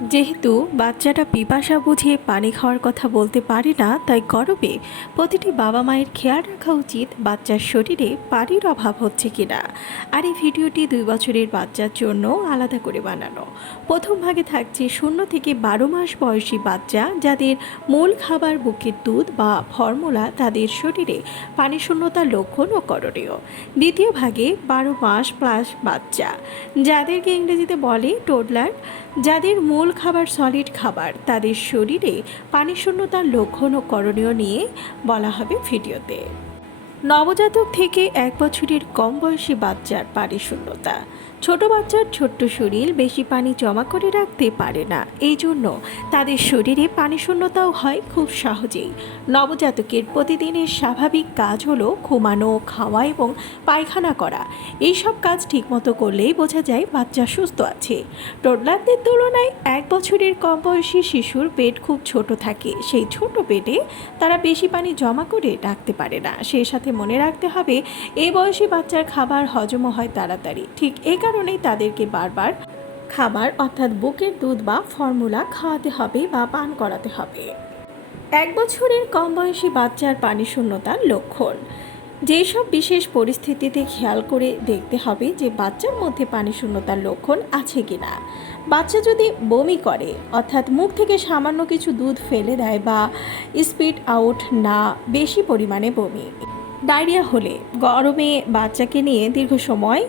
যেহেতু বাচ্চাটা পিপাসা বুঝে পানি খাওয়ার কথা বলতে পারে না, তাই গরমে প্রতিটি বাবা মায়ের খেয়াল রাখা উচিত বাচ্চার শরীরে পানির অভাব হচ্ছে কিনা। আর এই ভিডিওটি দুই বছরের বাচ্চার জন্য আলাদা করে বানানো। প্রথম ভাগে থাকছে শূন্য থেকে বারো মাস বয়সী বাচ্চা, যাদের মূল খাবার বুকের দুধ বা ফর্মুলা তাদের শরীরে পানি শূন্যতার লক্ষণ ও করণীয়। দ্বিতীয় ভাগে বারো মাস প্লাস বাচ্চা, যাদেরকে ইংরেজিতে বলে টোডলার যাদের মূল খাবার সলিড খাবার, তাদের শরীরে পানিশূন্যতার লক্ষণ ও করণীয় নিয়ে বলা হবে ভিডিওতে। নবজাতক থেকে এক বছরের কম বয়সী বাচ্চার পানি শূন্যতা ছোট বাচ্চার ছোট্ট শরীর বেশি পানি জমা করে রাখতে পারে না। এই জন্য তাদের শরীরে পানি শূন্যতাও হয় খুব সহজেই। নবজাতকের প্রতিদিনের স্বাভাবিক কাজ হলো ঘুমানো, খাওয়া এবং পায়খানা করা। এই সব কাজ ঠিকমতো করলেই বোঝা যায় বাচ্চা সুস্থ আছে। টোডলারদের তুলনায় এক বছরের কম বয়সী শিশুর পেট খুব ছোট থাকে। সেই ছোট পেটে তারা বেশি পানি জমা করে রাখতে পারে না। সেই সাথে মনে রাখতে হবে এই বয়সী বাচ্চার খাবার হজমও হয় তাড়াতাড়ি। ঠিক এই কারণেই তাদেরকে বারবার খাবার, অর্থাৎ বুকের দুধ বা ফর্মুলা খাওয়াতে হবে বা পান করাতে হবে। এক বছরের কম বয়সী বাচ্চার পানি শূন্যতার লক্ষণ। যেসব বিশেষ পরিস্থিতিতে খেয়াল করে দেখতে হবে যে বাচ্চার মধ্যে পানি শূন্যতার লক্ষণ আছে কিনা। বাচ্চা যদি বমি করে, অর্থাৎ মুখ থেকে সামান্য কিছু দুধ ফেলে দেয় বা স্পিড আউট না, বেশি পরিমাণে বমি। ডায়রিয়া হলে গরমে বাচ্চাকে নিয়ে দীর্ঘ সময়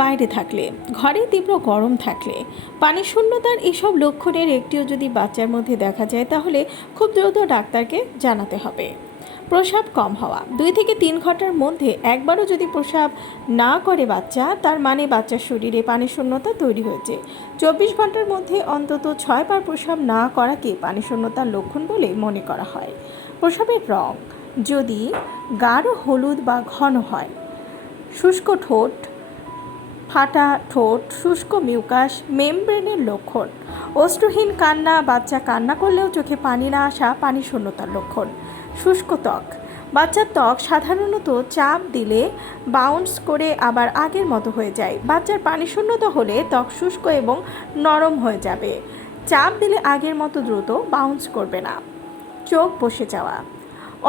বাইরে থাকলে, ঘরে তীব্র গরম থাকলে। পানি শূন্যতার এসব লক্ষণের একটিও যদি বাচ্চার মধ্যে দেখা যায়, তাহলে খুব দ্রুত ডাক্তারকে জানাতে হবে। প্রসাব কম হওয়া, দুই থেকে তিন ঘণ্টার মধ্যে একবারও যদি প্রসাব না করে বাচ্চা, তার মানে বাচ্চার শরীরে পানি শূন্যতা তৈরি হয়েছে। চব্বিশ ঘণ্টার মধ্যে অন্তত ছয়বার প্রসাব না করাকে পানি শূন্যতার লক্ষণ বলে মনে করা হয়। প্রসাবের রং যদি গাঢ় হলুদ বা ঘন হয়, শুষ্ক ঠোঁট, ফাটা ঠোঁট, শুষ্ক মিউকাস, মেমব্রেনের লক্ষণ অস্ত্রহীন কান্না, বাচ্চা কান্না করলেও চোখে পানি না আসা, পানি শূন্যতার লক্ষণ, শুষ্ক ত্বক, বাচ্চার ত্বক সাধারণত চাপ দিলে বাউন্স করে আবার আগের মতো হয়ে যায়। বাচ্চার পানি শূন্যতা হলে ত্বক শুষ্ক এবং নরম হয়ে যাবে। চাপ দিলে আগের মতো দ্রুত বাউন্স করবে না। চোখ বসে যাওয়া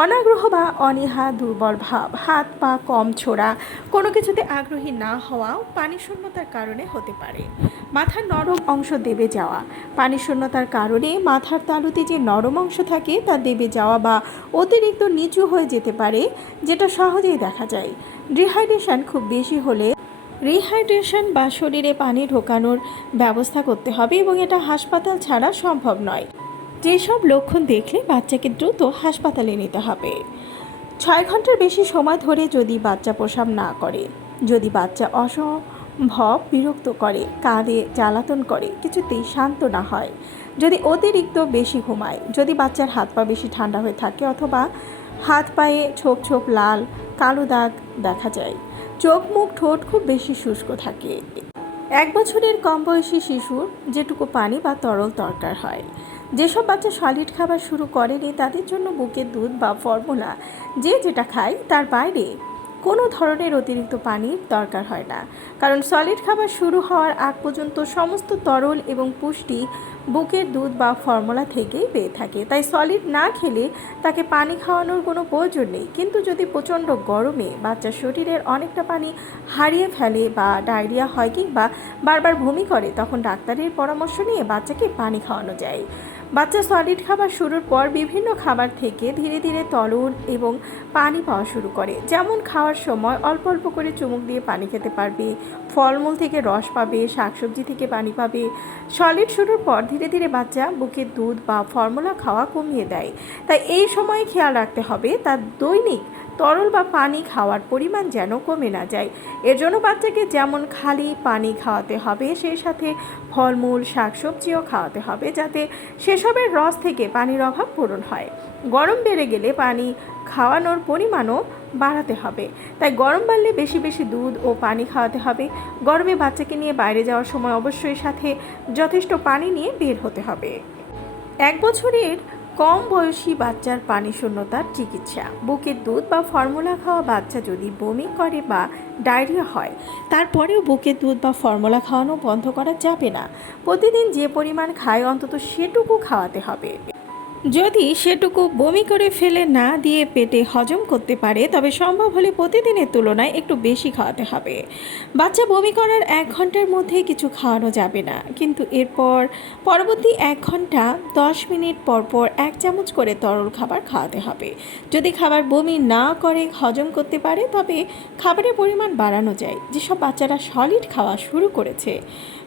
অনাগ্রহ বা অনীহা, দুর্বল ভাব, হাত পা কম ছোড়া, কোনো কিছুতে আগ্রহী না হওয়াও পানি শূন্যতার কারণে হতে পারে। মাথার নরম অংশ দেবে যাওয়া। পানি শূন্যতার কারণে মাথার তালুতে যে নরম অংশ থাকে তা দেবে যাওয়া বা অতিরিক্ত নিচু হয়ে যেতে পারে, যেটা সহজেই দেখা যায়। ডিহাইড্রেশন খুব বেশি হলে রিহাইড্রেশন বা শরীরে পানি ঢোকানোর ব্যবস্থা করতে হবে এবং এটা হাসপাতাল ছাড়া সম্ভব নয়। যেসব লক্ষণ দেখলে বাচ্চাকে দ্রুত হাসপাতালে নিতে হবে। ছয় ঘণ্টার বেশি সময় ধরে যদি বাচ্চা প্রসাব না করে, যদি বাচ্চা অসম্ভব বিরক্ত করে কাঁদে জ্বালাতন করে, কিছুতেই শান্ত না হয়, যদি অতিরিক্ত বেশি ঘুমায়, যদি বাচ্চার হাত পা বেশি ঠান্ডা হয়ে থাকে অথবা হাত পায়ে ছোপ ছোপ লাল, কালো দাগ দেখা যায়, চোখ মুখ ঠোঁট খুব বেশি শুষ্ক থাকে। এক বছরের কম বয়সী শিশুর যেটুকু পানি বা তরল দরকার হয় যেসব বাচ্চা সলিড খাবার শুরু করেনি, তাদের জন্য বুকের দুধ বা ফর্মুলা, যে যেটা খায় তার বাইরে কোনো ধরনের অতিরিক্ত পানির দরকার হয় না। কারণ সলিড খাবার শুরু হওয়ার আগ পর্যন্ত সমস্ত তরল এবং পুষ্টি বুকের দুধ বা ফর্মুলা থেকেই পেয়ে থাকে। তাই সলিড না খেলে তাকে পানি খাওয়ানোর কোনো প্রয়োজন নেই। কিন্তু যদি প্রচণ্ড গরমে বাচ্চার শরীরের অনেকটা পানি হারিয়ে ফেলে বা ডায়রিয়া হয় কিংবা বারবার বমি করে, তখন ডাক্তারের পরামর্শ নিয়ে বাচ্চাকে পানি খাওয়ানো যায়। বাচ্চা সলিড খাবার শুরুর পর বিভিন্ন খাবার থেকে ধীরে ধীরে তরল এবং পানি পাওয়া শুরু করে। যেমন খাওয়ার সময় অল্প অল্প করে চুমুক দিয়ে পানি খেতে পারবে, ফলমূল থেকে রস পাবে, শাকসবজি থেকে পানি পাবে। সলিড শুরুর পর ধীরে ধীরে বাচ্চা বুকের দুধ বা ফর্মুলা খাওয়া কমিয়ে দেয়। তাই এই সময়ে খেয়াল রাখতে হবে তার দৈনিক তরল বা পানি খাওয়ার পরিমাণ যেন কমে না যায়। এর জন্য বাচ্চাকে যেমন খালি পানি খাওয়াতে হবে, সেই সাথে ফলমূল, শাকসবজিও খাওয়াতে হবে যাতে সেসবের রস থেকে পানির অভাব পূরণ হয়। গরম বেড়ে গেলে পানি খাওয়ানোর পরিমাণও বাড়াতে হবে। তাই গরম বাড়লে বেশি বেশি দুধ ও পানি খাওয়াতে হবে। গরমে বাচ্চাকে নিয়ে বাইরে যাওয়ার সময় অবশ্যই সাথে যথেষ্ট পানি নিয়ে বের হতে হবে। এক বছরের কম বয়সী বাচ্চার পানি শূন্যতার চিকিৎসা। বুকের দুধ বা ফর্মুলা খাওয়া বাচ্চা যদি বমি করে বা ডায়রিয়া হয়, তারপরেও বুকের দুধ বা ফর্মুলা খাওয়ানো বন্ধ করা যাবে না। প্রতিদিন যে পরিমাণ খায়, অন্তত সেটুকু খাওয়াতে হবে। যদি সেটুকু বমি করে ফেলে না দিয়ে পেটে হজম করতে পারে, তবে সম্ভব হলে প্রতিদিনের তুলনায় একটু বেশি খাওয়াতে হবে। বাচ্চা বমি করার এক ঘণ্টার মধ্যে কিছু খাওয়ানো যাবে না। কিন্তু এরপর পরবর্তী এক ঘণ্টা, দশ মিনিট পর পর এক চামচ করে তরল খাবার খাওয়াতে হবে। যদি খাবার বমি না করে হজম করতে পারে, তবে খাবারের পরিমাণ বাড়ানো যায়। যেসব বাচ্চারা সলিড খাওয়া শুরু করেছে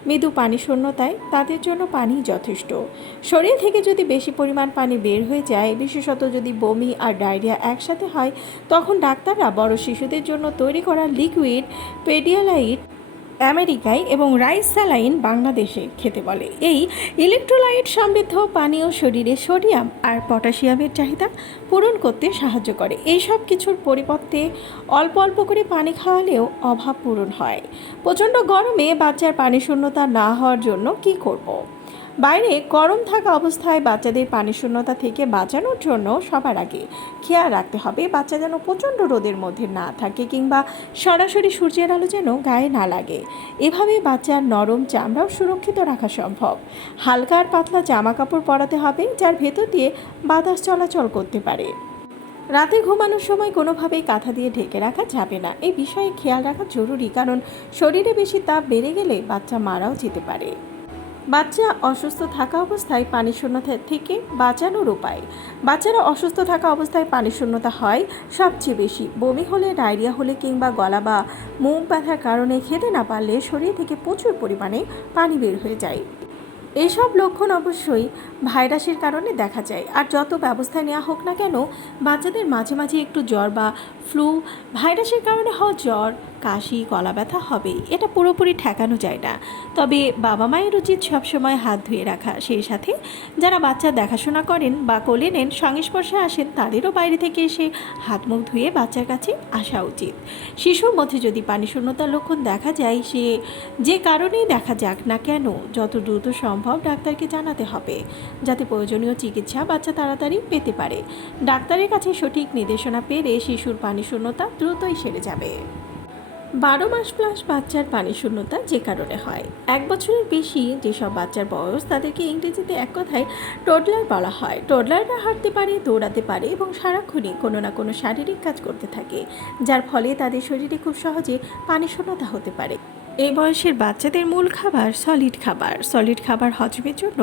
মৃদু পানি শূন্যতায় তাদের জন্য পানি যথেষ্ট। শরীর থেকে যদি বেশি পরিমাণ পানি বের হয়ে যায়, বিশেষত যদি বমি আর ডায়রিয়া একসাথে হয়, তখন ডাক্তাররা বড় শিশুদের জন্য তৈরি করা লিকুইড পেডিয়ালাইট আমেরিকায় এবং রাইস স্যালাইন বাংলাদেশে খেতে বলে। এই ইলেকট্রোলাইট সমৃদ্ধ পানীয় শরীরে সোডিয়াম আর পটাশিয়ামের চাহিদা পূরণ করতে সাহায্য করে। এই সব কিছুর পরিবর্তে অল্প অল্প করে পানি খাওয়ালেও অভাব পূরণ হয়। প্রচণ্ড গরমে বাচ্চার পানি শূন্যতা না হওয়ার জন্য কি করব। বাইরে গরম থাকা অবস্থায় বাচ্চাদের পানি শূন্যতা থেকে বাঁচানোর জন্য সবার আগে খেয়াল রাখতে হবে, বাচ্চা যেন প্রচণ্ড রোদের মধ্যে না থাকে কিংবা সরাসরি সূর্যের আলো যেন গায়ে না লাগে। এভাবে বাচ্চার নরম চামড়াও সুরক্ষিত রাখা সম্ভব। হালকা আর পাতলা জামা কাপড় পরাতে হবে, যার ভেতর দিয়ে বাতাস চলাচল করতে পারে। রাতে ঘুমানোর সময় কোনোভাবেই কাঁথা দিয়ে ঢেকে রাখা যাবে না। এই বিষয়ে খেয়াল রাখা জরুরি, কারণ শরীরে বেশি তাপ বেড়ে গেলে বাচ্চা মারাও যেতে পারে। বাচ্চা অসুস্থ থাকা অবস্থায় পানি শূন্যতা থেকে বাঁচানোর উপায়। বাচ্চারা অসুস্থ থাকা অবস্থায় পানি শূন্যতা হয় সবচেয়ে বেশি। বমি হলে, ডায়রিয়া হলে কিংবা গলা বা মুখ ব্যথার কারণে খেতে না পারলে শরীর থেকে প্রচুর পরিমাণে পানি বের হয়ে যায়। এসব লক্ষণ অবশ্যই ভাইরাসের কারণে দেখা যায়। আর যত ব্যবস্থা নেওয়া হোক না কেন, বাচ্চাদের মাঝে মাঝে একটু জ্বর বা ফ্লু, ভাইরাসের কারণে হওয়া জ্বর কাশি, গলা ব্যথা হবেই এটা পুরোপুরি ঠেকানো যায় না। তবে বাবা মায়ের উচিত সবসময় হাত ধুয়ে রাখা। সেই সাথে যারা বাচ্চা দেখাশোনা করেন বা কোলে নেন সংস্পর্শে আসেন, তাদেরও বাইরে থেকে এসে হাত মুখ ধুয়ে বাচ্চার কাছে আসা উচিত। শিশুর মধ্যে যদি পানি শূন্যতার লক্ষণ দেখা যায়, সে যে কারণেই দেখা যাক না কেন, যত দ্রুত সম্ভব ডাক্তারকে জানাতে হবে, যাতে প্রয়োজনীয় চিকিৎসা বাচ্চা তাড়াতাড়ি পেতে পারে। ডাক্তারের কাছে সঠিক নির্দেশনা পেলে শিশুর পানি শূন্যতা দ্রুতই সেরে যাবে। বারো মাস প্লাস বাচ্চার পানি শূন্যতা যে কারণে হয়। এক বছরের বেশি যেসব বাচ্চার বয়স তাদেরকে ইংরেজিতে এক কথায় টোডলার বলা হয়। টোডলাররা হাঁটতে পারে, দৌড়াতে পারে এবং সারাক্ষণই কোনো না কোনো শারীরিক কাজ করতে থাকে, যার ফলে তাদের শরীরে খুব সহজে পানি শূন্যতা হতে পারে। এই বয়সের বাচ্চাদের মূল খাবার সলিড খাবার। সলিড খাবার হজমের জন্য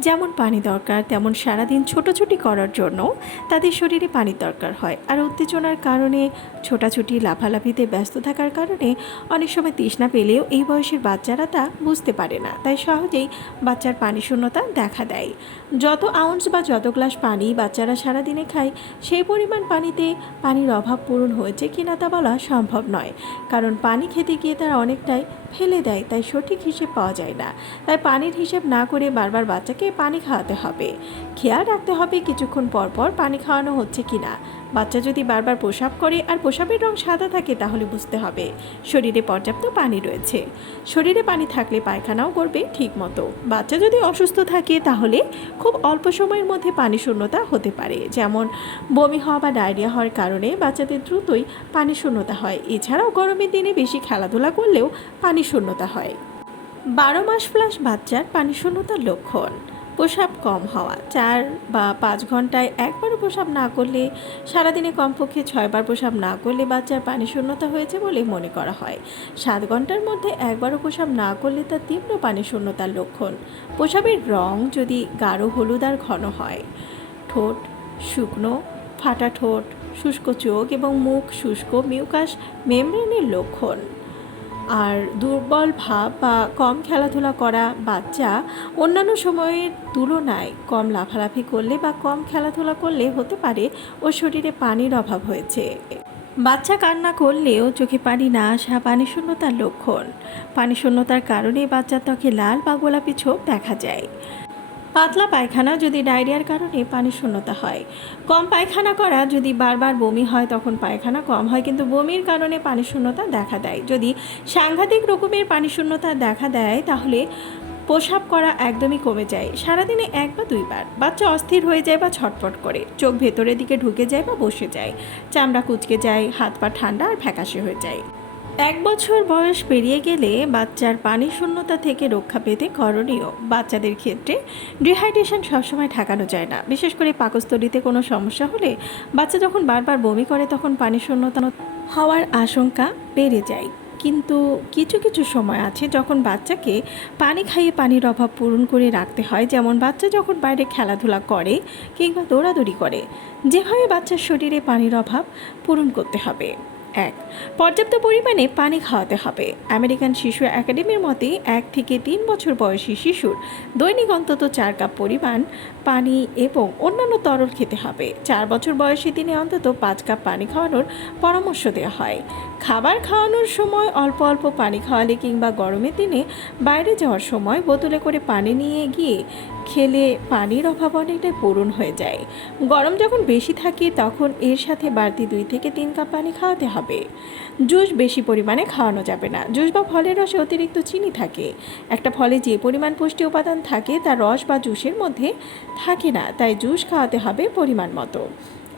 যেমন পানি দরকার, তেমন সারাদিন ছোটাছুটি করার জন্য তাদের শরীরে পানির দরকার হয়। আর উত্তেজনার কারণে, ছোটাছুটি, লাফালাফিতে ব্যস্ত থাকার কারণে অনেক সময় তৃষ্ণা পেলেও এই বয়সের বাচ্চারা তা বুঝতে পারে না। তাই সহজেই বাচ্চার পানি শূন্যতা দেখা দেয়। যত আউন্স বা যত গ্লাস পানি বাচ্চারা সারাদিনে খায়, সেই পরিমাণ পানিতে পানির অভাব পূরণ হয়েছে কিনা তা বলা সম্ভব নয়। কারণ পানি খেতে গিয়ে তারা অনেকটাই ফেলে দেয়, তাই সঠিক হিসেব পাওয়া যায় না। তাই পানির হিসেব না করে বারবার বাচ্চাকে পানি খাওয়াতে হবে। খেয়াল রাখতে হবে কিছুক্ষণ পর পর পানি খাওয়ানো হচ্ছে কি না বাচ্চা যদি বারবার প্রসাব করে আর প্রসাবের রং সাদা থাকে, তাহলে বুঝতে হবে শরীরে পর্যাপ্ত পানি রয়েছে। শরীরে পানি থাকলে পায়খানাও করবে ঠিক মতো বাচ্চা যদি অসুস্থ থাকে, তাহলে খুব অল্প সময়ের মধ্যে পানি শূন্যতা হতে পারে। যেমন বমি হওয়া বা ডায়রিয়া হওয়ার কারণে বাচ্চাদের দ্রুতই পানি শূন্যতা হয়। এছাড়াও গরমের দিনে বেশি খেলাধুলা করলেও পানি শূন্যতা হয়। বারো মাস প্লাস বাচ্চার পানি শূন্যতার লক্ষণ। প্রসাব কম হওয়া। চার বা পাঁচ ঘন্টায় একবারও প্রসাব না করলে, সারাদিনে কমপক্ষে ছয়বার প্রসাব না করলে বাচ্চার পানি শূন্যতা হয়েছে বলে মনে করা হয়। সাত ঘণ্টার মধ্যে একবারও প্রসাব না করলে তা তীব্র পানি শূন্যতার লক্ষণ। প্রসাবের রং যদি গাঢ়, হলুদ আর ঘন হয়, ঠোঁট শুকনো, ফাটা ঠোঁট, শুষ্ক চোখ এবং মুখ শুষ্ক, মিউকাস, মেমব্রেনের লক্ষণ। আর দুর্বল ভাব বা কম খেলাধুলা করা বাচ্চা অন্যান্য সময়ের তুলনায় কম লাফালাফি করলে বা কম খেলাধুলা করলে হতে পারে ওর শরীরে পানির অভাব হয়েছে। বাচ্চা কান্না করলেও চোখে পানি না আসা পানি শূন্যতার লক্ষণ। পানি শূন্যতার কারণে বাচ্চার ত্বকে লাল বা গোলাপি ছোপ দেখা যায়। পাতলা পায়খানা যদি ডায়রিয়ার কারণে পানি শূন্যতা হয়। কম পায়খানা করা যদি বারবার বমি হয়, তখন পায়খানা কম হয়, কিন্তু বমির কারণে পানি শূন্যতা দেখা দেয়। যদি সাংঘাতিক রকমের পানি শূন্যতা দেখা দেয়, তাহলে প্রসাব করা একদমই কমে যায়। সারাদিনে এক বা দুইবার। বাচ্চা অস্থির হয়ে যায় বা ছটফট করে। চোখ ভেতরের দিকে ঢুকে যায় বা বসে যায়। চামড়া কুচকে যায়, হাত পা ঠান্ডা আর ফ্যাকাশে হয়ে যায়। এক বছর বয়স পেরিয়ে গেলে বাচ্চার পানি শূন্যতা থেকে রক্ষা পেতে করণীয়। বাচ্চাদের ক্ষেত্রে ডিহাইড্রেশন সবসময় ঠেকানো যায় না। বিশেষ করে পাকস্থলিতে কোনো সমস্যা হলে বাচ্চা যখন বারবার বমি করে তখন পানি শূন্যতা হওয়ার আশঙ্কা বেড়ে যায়। কিন্তু কিছু কিছু সময় আছে যখন বাচ্চাকে পানি খাইয়ে পানির অভাব পূরণ করে রাখতে হয়। যেমন বাচ্চা যখন বাইরে খেলাধুলা করে কিংবা দৌড়াদৌড়ি করে, যেভাবে বাচ্চার শরীরে পানির অভাব পূরণ করতে হবে। এক। পর্যাপ্ত পরিমাণে পানি খাওয়াতে হবে। আমেরিকান শিশু একাডেমির মতে এক থেকে তিন বছর বয়সী শিশুর দৈনিক অন্তত চার কাপ পরিমাণ পানি এবং অন্যান্য তরল খেতে হবে। চার বছর বয়সী দিনে অন্তত পাঁচ কাপ পানি খাওয়ানোর পরামর্শ দেওয়া হয়। খাবার খাওয়ানোর সময় অল্প অল্প পানি খাওয়ালে কিংবা গরমের দিনে বাইরে যাওয়ার সময় বোতলে করে পানি নিয়ে গিয়ে খেলে পানির অভাব অনেকটাই পূরণ হয়ে যায়। গরম যখন বেশি থাকে তখন এর সাথে বাড়তি দুই থেকে তিন কাপ পানি খাওয়াতে হবে। জুস বেশি পরিমাণে খাওয়ানো যাবে না। জুস বা ফলের রসে অতিরিক্ত চিনি থাকে। একটা ফলে যে পরিমাণ পুষ্টি উপাদান থাকে তা রস বা জুসের মধ্যে থাকে না, তাই জুস খাওয়াতে হবে পরিমাণ মতো।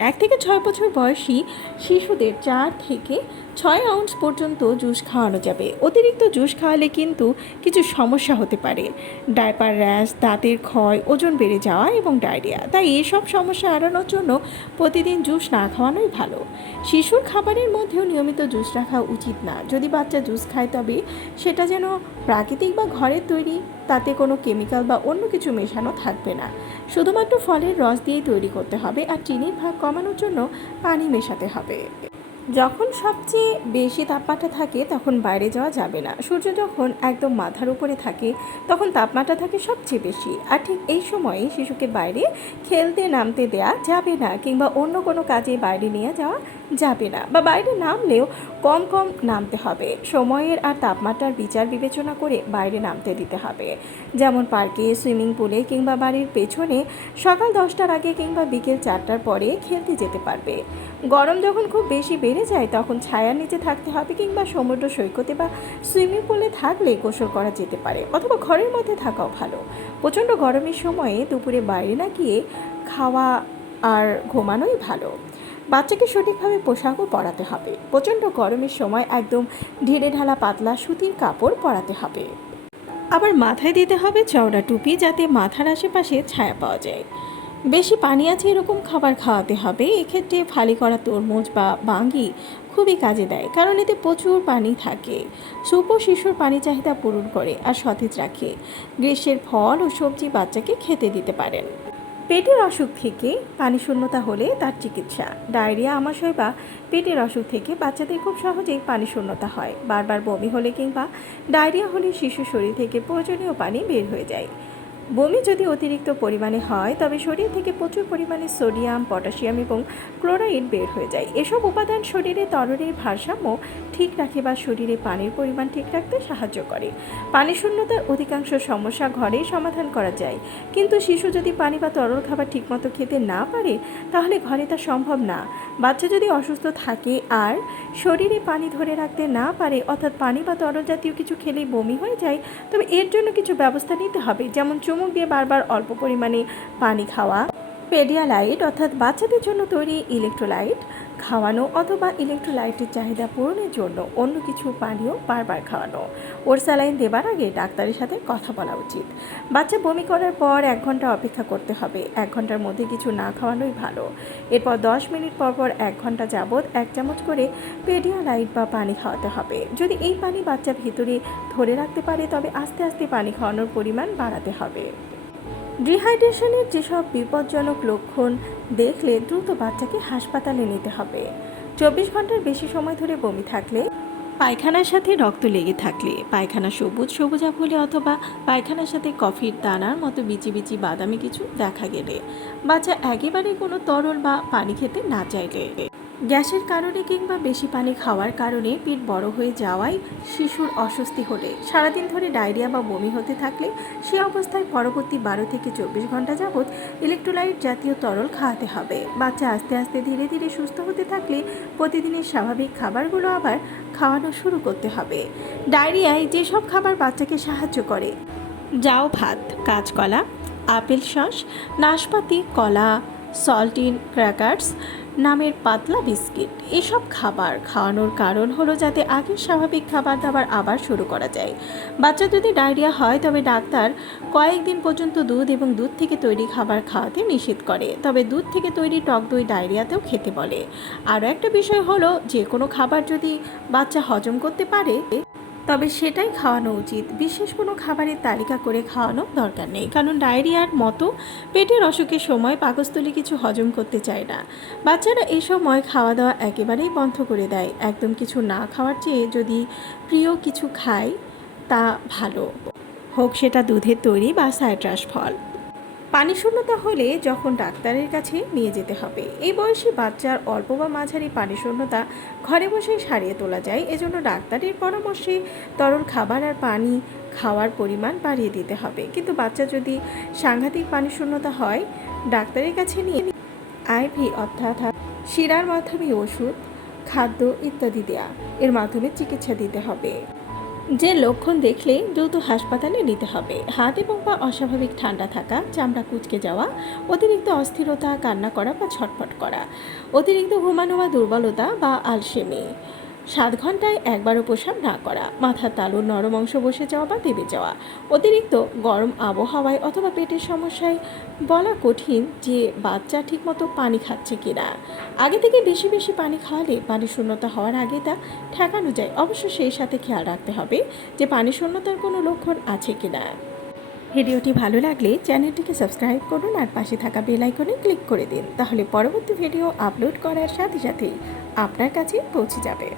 এক থেকে ছয় বছর বয়সী শিশুদের চার থেকে ছয় আউন্স পর্যন্ত জুস খাওয়ানো যাবে। অতিরিক্ত জুস খাওয়ালে কিন্তু কিছু সমস্যা হতে পারে। ডায়পার র্যাশ, দাঁতের ক্ষয়, ওজন বেড়ে যাওয়া এবং ডায়রিয়া। তাই এসব সমস্যা এড়ানোর জন্য প্রতিদিন জুস না খাওয়ানোই ভালো। শিশুর খাবারের মধ্যেও নিয়মিত জুস রাখা উচিত না। যদি বাচ্চা জুস খায় তবে সেটা যেন প্রাকৃতিক বা ঘরের তৈরি, তাতে কোনো কেমিক্যাল বা অন্য কিছু মেশানো থাকবে না। শুধুমাত্র ফলের রস দিয়েই তৈরি করতে হবে আর চিনির ভাগ কমানোর জন্য পানি মেশাতে হবে। যখন সবচেয়ে বেশি তাপমাত্রা থাকে তখন বাইরে যাওয়া যাবে না। সূর্য যখন একদম মাথার উপরে থাকে তখন তাপমাত্রা থাকে সবচেয়ে বেশি। আর ঠিক এই সময়ে শিশুকে বাইরে খেলতে, নামতে দেয়া যাবে না কিংবা অন্য কোনো কাজে বাইরে নিয়ে যাওয়া যাবে না বা বাইরে নামলেও কম কম নামতে হবে। সময়ের আর তাপমাত্রার বিচার বিবেচনা করে বাইরে নামতে দিতে হবে। যেমন পার্কে, সুইমিং পুলে কিংবা বাড়ির পেছনে সকাল দশটার আগে কিংবা বিকেল চারটার পরে খেলতে যেতে পারবে। গরম যখন খুব বেশি বেড়ে যায় তখন ছায়ার নিচে থাকতে হবে কিংবা সমুদ্র সৈকতে বা সুইমিং পুলে থাকলে গোসল করা যেতে পারে অথবা ঘরের মধ্যে থাকাও ভালো। প্রচণ্ড গরমের সময়ে দুপুরে বাইরে না গিয়ে খাওয়া আর ঘুমানোই ভালো। বাচ্চাকে সঠিকভাবে পোশাকও পরাতে হবে। প্রচণ্ড গরমের সময় একদম ঢেলে ঢালা পাতলা সুতির কাপড় পরাতে হবে। আবার মাথায় দিতে হবে চওড়া টুপি যাতে মাথার আশেপাশে ছায়া পাওয়া যায়। বেশি পানি আছে এরকম খাবার খাওয়াতে হবে। এক্ষেত্রে ফালি করা তরমুজ বা বাঙ্গি খুবই কাজে দেয়, কারণ এতে প্রচুর পানি থাকে। সুপ ও শিশুর পানি চাহিদা পূরণ করে আর সতেজ রাখে। গ্রীষ্মের ফল ও সবজি বাচ্চাকে খেতে দিতে পারেন। পেটের অসুখ থেকে পানি শূন্যতা হলে তার চিকিৎসা। ডায়রিয়া আমাশয় বা পেটের অসুখ থেকে বাচ্চাদের খুব সহজেই পানি শূন্যতা হয়। বারবার বমি হলে কিংবা ডায়রিয়া হলে শিশু শরীর থেকে প্রয়োজনীয় পানি বের হয়ে যায়। বমি যদি অতিরিক্ত পরিমাণে হয়, তবে শরীর থেকে প্রচুর পরিমাণে সোডিয়াম, পটাশিয়াম এবং ক্লোরাইড বের হয়ে যায়। এসব উপাদান শরীরে তরলের ভারসাম্য ঠিক রাখে বা শরীরে পানির পরিমাণ ঠিক রাখতে সাহায্য করে। পানি শূন্যতার অধিকাংশ সমস্যা ঘরেই সমাধান করা যায়। কিন্তু শিশু যদি পানি বা তরল খাবার ঠিকমতো খেতে না পারে, তাহলে ঘরে তা সম্ভব না। বাচ্চা যদি অসুস্থ থাকে আর শরীরে পানি ধরে রাখতে না পারে, অর্থাৎ পানি বা তরল জাতীয় কিছু খেলেই বমি হয়ে যায়, তবে এর জন্য কিছু ব্যবস্থা নিতে হবে। যেমন চুমুক দিয়ে বারবার অল্প পরিমাণে পানি খাওয়া পেডিয়ালাইট অর্থাৎ বাচ্চাদের জন্য তৈরি ইলেকট্রোলাইট খাওয়ানো অথবা ইলেকট্রোলাইটের চাহিদা পূরণের জন্য অন্য কিছু পানীয় বারবার খাওয়ানো। ওর স্যালাইন দেবার আগে ডাক্তারের সাথে কথা বলা উচিত। বাচ্চা বমি করার পর এক ঘণ্টা অপেক্ষা করতে হবে। এক ঘণ্টার মধ্যে কিছু না খাওয়ানোই ভালো। এরপর দশ মিনিট পর পর এক ঘণ্টা যাবৎ এক চামচ করে পেডিয়ালাইট বা পানি খাওয়াতে হবে। যদি এই পানি বাচ্চা ভিতরে ধরে রাখতে পারে, তবে আস্তে আস্তে পানি খাওয়ানোর পরিমাণ বাড়াতে হবে। ডিহাইড্রেশনের যেসব বিপজ্জনক লক্ষণ দেখলে দ্রুত বাচ্চাকে হাসপাতালে নিতে হবে। চব্বিশ ঘণ্টার বেশি সময় ধরে বমি থাকলে পায়খানার সাথে রক্ত লেগে থাকলে, পায়খানা সবুজ সবুজ হলে অথবা পায়খানার সাথে কফির দানার মতো বিচি বিচি বাদামি কিছু দেখা গেলে, বাচ্চা একেবারে কোনো তরল বা পানি খেতে না চাইলে। গ্যাসের কারণে কিংবা বেশি পানি খাওয়ার কারণে পিঠ বড় হয়ে যাওয়ায় শিশুর অস্বস্তি হলে। সারাদিন ধরে ডায়রিয়া বা বমি হতে থাকলে সে অবস্থায় পরবর্তী বারো থেকে চব্বিশ ঘণ্টা যাবৎ ইলেকট্রোলাইট জাতীয় তরল খাওয়াতে হবে। বাচ্চা আস্তে আস্তে ধীরে ধীরে সুস্থ হতে থাকলে প্রতিদিনের স্বাভাবিক খাবারগুলো আবার খাওয়ানো শুরু করতে হবে। ডায়রিয়ায় যেসব খাবার বাচ্চাকে সাহায্য করে, যাও ভাত, কাঁচকলা, আপেল সস, নাশপাতি, কলা সল্টিন ক্র্যাকার্স নামের পাতলা বিস্কিট। এসব খাবার খাওয়ানোর কারণ হলো যাতে আগের স্বাভাবিক খাবার দাবার আবার শুরু করা যায়। বাচ্চা যদি ডায়রিয়া হয়, তবে ডাক্তার কয়েকদিন পর্যন্ত দুধ এবং দুধ থেকে তৈরি খাবার খাওয়াতে নিষেধ করে। তবে দুধ থেকে তৈরি টক দই ডায়রিয়াতেও খেতে বলে। আরও একটা বিষয় হলো, যে কোনো খাবার যদি বাচ্চা হজম করতে পারে তবে সেটাই খাওয়ানো উচিত। বিশেষ কোনো খাবারের তালিকা করে খাওয়ানো দরকার নেই। কারণ ডায়রিয়ার মতো পেটের অসুখের সময় পাকস্থলী কিছু হজম করতে চায় না। বাচ্চারা এই সময় খাওয়া দাওয়া একেবারেই বন্ধ করে দেয়। একদম কিছু না খাওয়ার চেয়ে যদি প্রিয় কিছু খায়, তা ভালো। হোক সেটা দুধের তৈরি বা সাইট্রাস ফল। পানি শূন্যতা হলে যখন ডাক্তারের কাছে নিয়ে যেতে হবে। এই বয়সী বাচ্চার অল্প বা মাঝারি পানি শূন্যতা ঘরে বসেই সারিয়ে তোলা যায়। এজন্য ডাক্তারের পরামর্শে তরল খাবার আর পানি খাওয়ার পরিমাণ বাড়িয়ে দিতে হবে। কিন্তু বাচ্চা যদি সাংঘাতিক পানি শূন্যতা হয়, ডাক্তারের কাছে নিয়ে আইভি অর্থাৎ শিরার মাধ্যমে ওষুধ, খাদ্য ইত্যাদি দেয়া, এর মাধ্যমে চিকিৎসা দিতে হবে। যে লক্ষণ দেখলে দ্রুত হাসপাতালে নিতে হবে। হাত এবং পা অস্বাভাবিক ঠান্ডা থাকা, চামড়া কুচকে যাওয়া, অতিরিক্ত অস্থিরতা, কান্না করা বা ছটফট করা, অতিরিক্ত ঘুমানো বা দুর্বলতা বা আলসেমি। সাত ঘন্টায় একবারও প্রসাব না করা মাথার তালুর নরম অংশ বসে যাওয়া বা দেবে যাওয়া, অতিরিক্ত গরম আবহাওয়ায় অথবা পেটের সমস্যায় বলা কঠিন যে বাচ্চা ঠিকমতো পানি খাচ্ছে কি না। আগে থেকে বেশি বেশি পানি খাওয়ালে পানি শূন্যতা হওয়ার আগে তা ঠেকানো যায়। অবশ্য সেই সাথে খেয়াল রাখতে হবে যে পানি শূন্যতার কোনো লক্ষণ আছে কি না। ভিডিওটি ভালো লাগলে চ্যানেলটিকে সাবস্ক্রাইব করুন আর পাশে থাকা বেল আইকনে ক্লিক করে দিন। তাহলে পরবর্তী ভিডিও আপলোড করার সাথে সাথেই আপনার কাছে পৌঁছে যাবে।